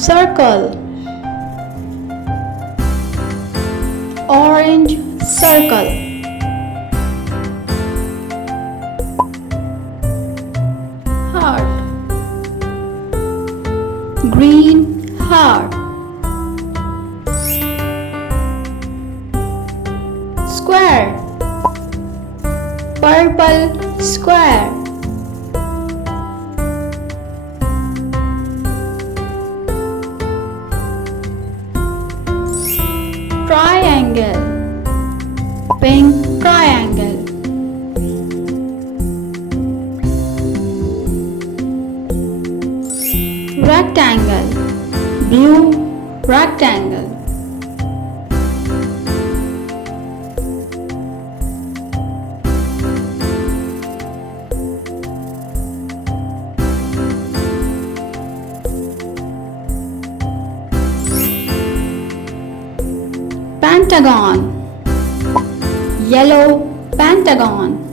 circle, orange circle, heart, green heart, square, purple square, triangle, pink triangle, rectangle, blue rectangle, pentagon, yellow pentagon,